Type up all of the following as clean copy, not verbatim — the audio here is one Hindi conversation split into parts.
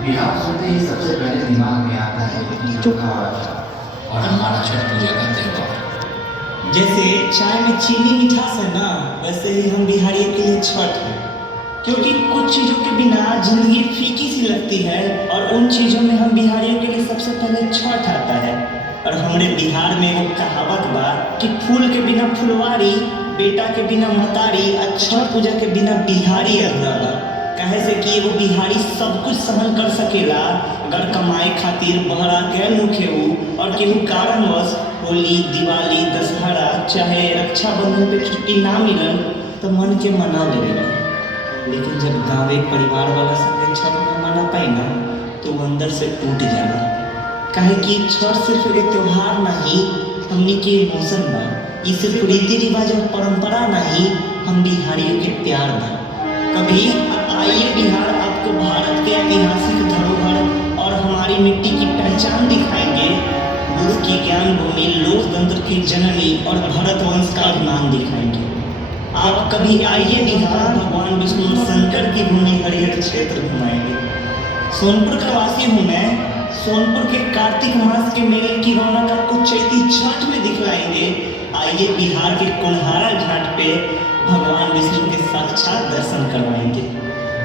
बिहार सुनते ही सबसे पहले दिमाग में आता है ईद का और हमारा छठ पूजा का त्यौहार। जैसे चाय में चीनी मिठास है ना, वैसे ही हम बिहारियों के लिए छठ है। क्योंकि कुछ चीज़ों के बिना जिंदगी फीकी सी लगती है और उन चीज़ों में हम बिहारियों के लिए सबसे पहले छठ आता है। और हमारे बिहार में वो कहावत बा कि फूल के बिना फुलवारी, बेटा के बिना मतारी और छठ पूजा के बिना बिहारी अधूरा बा। कहे से कि वो बिहारी सब कुछ सहन कर सकेला अगर कमाए खातिर बहरा गए मुखे और केहू कारणवश होली, दिवाली, दशहरा चाहे रक्षाबंधन पे छुट्टी ना मिलन तो मन के मना लेवेला। लेकिन जब गाँव एक परिवार वाला संगे छठ में मना पाई ना तो वो अंदर से टूट जाला। काहे कि छठ सिर्फ एक त्योहार नहीं, हमनी के इमोशन बा। ये सिर्फ रीति रिवाज और परंपरा नहीं, हम बिहारियों के प्यार बा। कभी आइए बिहार आपको भारत के ऐतिहासिक धरोहर और हमारी मिट्टी की पहचान दिखाएंगे। गुरु की ज्ञान भूमि, लोकतंत्र की जननी और भरत वंश का अभिमान दिखाएंगे। आप कभी आइए बिहार, भगवान विष्णु शंकर की भूमि हरिहर क्षेत्र घुमाएंगे। सोनपुर का वासी हूँ मैं। सोनपुर के कार्तिक मास के मेले की रौनक आपको चैती छठ में दिखलाएंगे। आइए बिहार के कुल्हारा घाट पे भगवान विष्णु के साक्षात दर्शन करवाएंगे।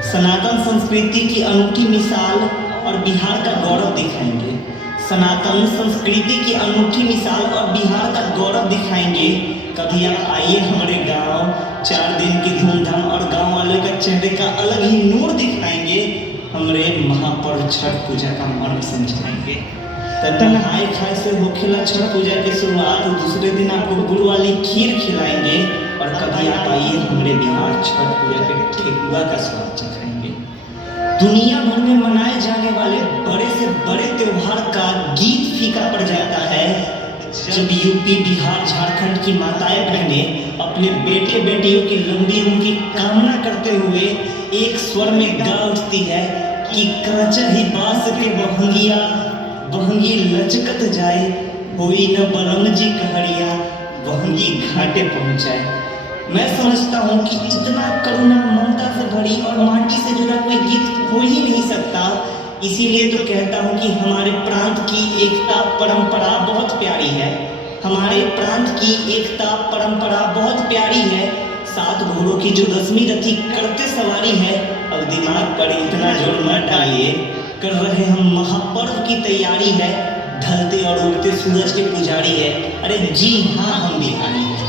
सनातन संस्कृति की अनूठी मिसाल और बिहार का गौरव दिखाएंगे। सनातन संस्कृति की अनूठी मिसाल और बिहार का गौरव दिखाएंगे। कभी आप आइए हमारे गांव, 4 दिन की धूमधाम और गांव वालों का चेहरे का अलग ही नूर दिखाएंगे। हमारे महापर्व छठ पूजा का मन समझाएंगे। नहाए खाए से होखेला छठ पूजा की शुरुआत, दूसरे दिन आपको गुड़ वाली खीर खिलाएंगे। और कभी आप आइए हमारे बिहार छठ पूजा के ठेकुआ का स्वाद चखाएंगे। दुनिया भर में मनाए जाने वाले बड़े से बड़े त्योहार का गीत फीका पड़ जाता है जब यूपी, बिहार, झारखंड की माताएं बहनें अपने बेटे बेटियों की लंबी उम्र की कामना करते हुए एक स्वर में गा उठती है कि कांचा ही बांस के बहंगिया, बहंगी लचकत जाए, होई न बलम जी कहड़िया, बहंगी घाटे पहुंचाए। मैं समझता हूँ कि इतना करुणा, ममता से भरी और माटी से जुड़ा कोई गीत हो ही नहीं सकता। इसीलिए तो कहता हूँ कि हमारे प्रांत की एकता परंपरा बहुत प्यारी है। हमारे प्रांत की एकता परंपरा बहुत प्यारी है। 7 घोड़ों की जो रश्मि रथी करते सवारी है। अब दिमाग पर इतना जोर मत डालिए, कर रहे हम महापर्व की तैयारी है। ढलते और उगते सूरज के पुजारी है। अरे जी हाँ, हम बिहारी हैं।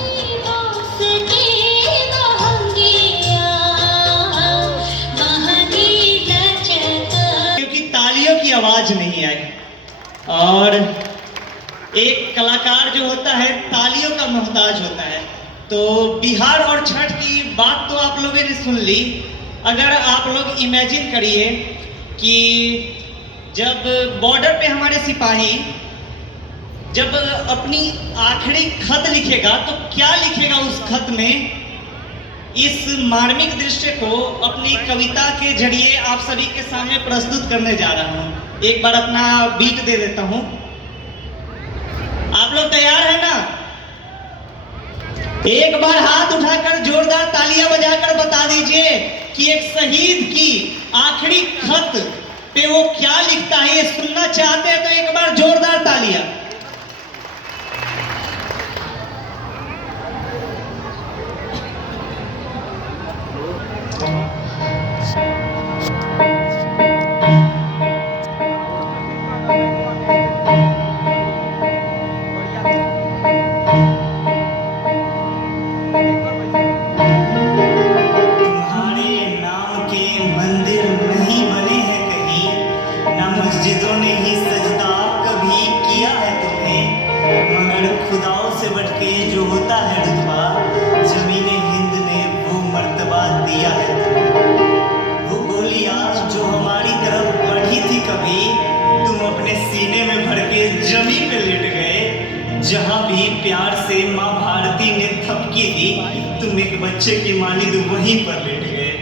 की आवाज नहीं आई और एक कलाकार जो होता है तालियों का मोहताज होता है। तो बिहार और छठ की बात तो आप लोगों ने सुन ली। अगर आप लोग इमेजिन करिए कि जब बॉर्डर पे हमारे सिपाही जब अपनी आखिरी खत लिखेगा तो क्या लिखेगा उस खत में। इस मार्मिक दृश्य को अपनी कविता के जरिए आप सभी के सामने प्रस्तुत करने जा रहा हूं। एक बार अपना बीट दे देता हूं। आप लोग तैयार हैं ना? एक बार हाथ उठाकर जोरदार तालियां बजाकर बता दीजिए कि एक शहीद की आखिरी खत पे वो क्या लिखता है। ये सुनना चाहते हैं तो एक बार जोरदार तालियां। मस्जिदों ने ही सजदा कभी किया है तुम्हें, मगर खुदाओं से बढ़के जो होता है रुतबा, ज़मीने हिंद ने वो मर्तबा दिया है तुम्हें। वो गोलियां जो हमारी तरफ बढ़ी थी कभी, तुम अपने सीने में भर के जमी पे लेट गए। जहाँ भी प्यार से माँ भारती ने थपकी दी, तुम एक बच्चे की मानिंद वहीं पर लेट गए।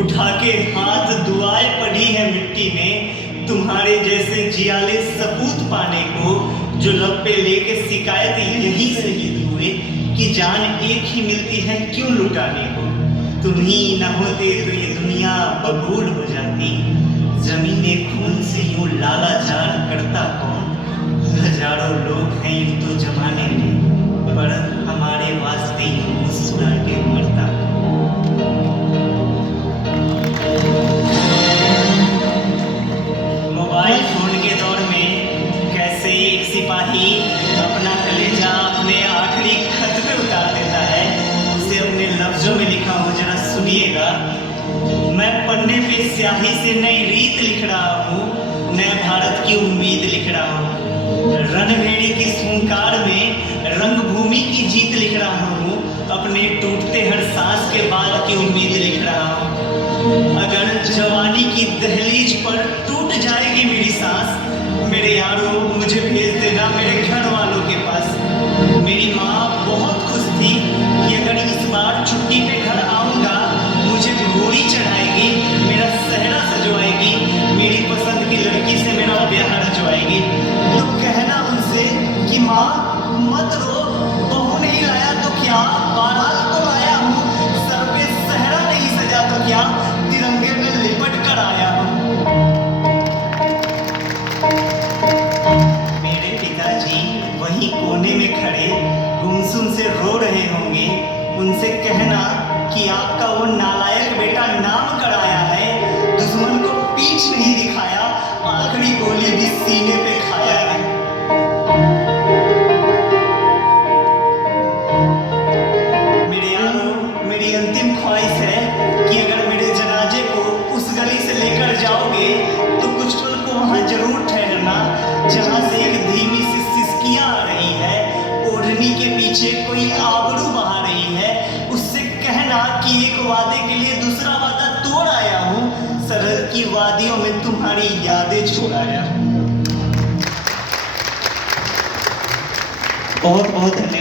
उठा के हाथ दुआएं पड़ी है मिट्टी में, तुम्हारे जैसे जियाले सपूत पाने को, जो लब पे लेके शिकायत यही शहीद हुए कि जान एक ही मिलती है क्यों लुटाने को। तुम ही न होते तो ये दुनिया बबूल हो जाती, जमीन के खून से यूं लालाजार करता कौन। हजारों लोग हैं यूं तो जमाने में, पर हमारे वास्ते यूं मुस्कुरा के मरता कौन। मोबाइल फोन के दौर में कैसे एक सिपाही अपना कलेजा अपने आखिरी खत पे उतार देता है, उसे अपने लफ्जों में लिखा हो, जरा सुनिएगा। मैं पन्ने पे स्याही से नई रीत लिख रहा हूँ, नए भारत की उम्मीद लिख रहा हूँ। रणभेड़ी की खूंखार में रंगभूमि की जीत लिख रहा हूँ, अपने टूटते हर सांस के बाद की उम्मीद लिख रहा हूँ। अगर जवानी की दहलीज पर टूट जाएगी मेरी सांस, मेरे यारों मुझे भेज देना मेरे घर वालों के पास। मेरी माँ बहुत खुश थी कि अगर इस बार छुट्टी पे घर आऊँगा, मुझे घोड़ी चढ़ाएगी, मेरा सेहरा सजवाएगी, मेरी पसंद की लड़की से मेरा ब्याह रचवाएगी। तो कहना उनसे कि माँ मत रो, बहू नहीं लाया तो क्या, बारात तो लाया हूँ, सर पे सेहरा नहीं सजा तो क्या, तिरंगे में लिपट कर आया हूँ। मेरे पिताजी वही कोने में खड़े गुमसुम से रो रहे होंगे। उनसे कहना कि आपका वो नालायक बेटा नाम कराया है, दुश्मन को पीठ नहीं दिखाया, आखिरी गोली भी सीने पे खाया है। मेरे यारों, मेरी अंतिम ख्वाहिश है कि अगर मेरे जनाजे को उस गली से लेकर जाओगे तो कुछ पल को वहाँ जरूर ठहरना जहाँ से एक धीमी सी सिसकियाँ आ रही है, ओढ़नी के पीछे कोई आबरू बहा रही है। उससे कहना कि एक वादे के लिए दूसरा वादा तोड़ आया हूँ, सरहद की वादियों में तुम्हारी यादें छोड़ आया हूँ। बहुत बहुत धन्यवाद।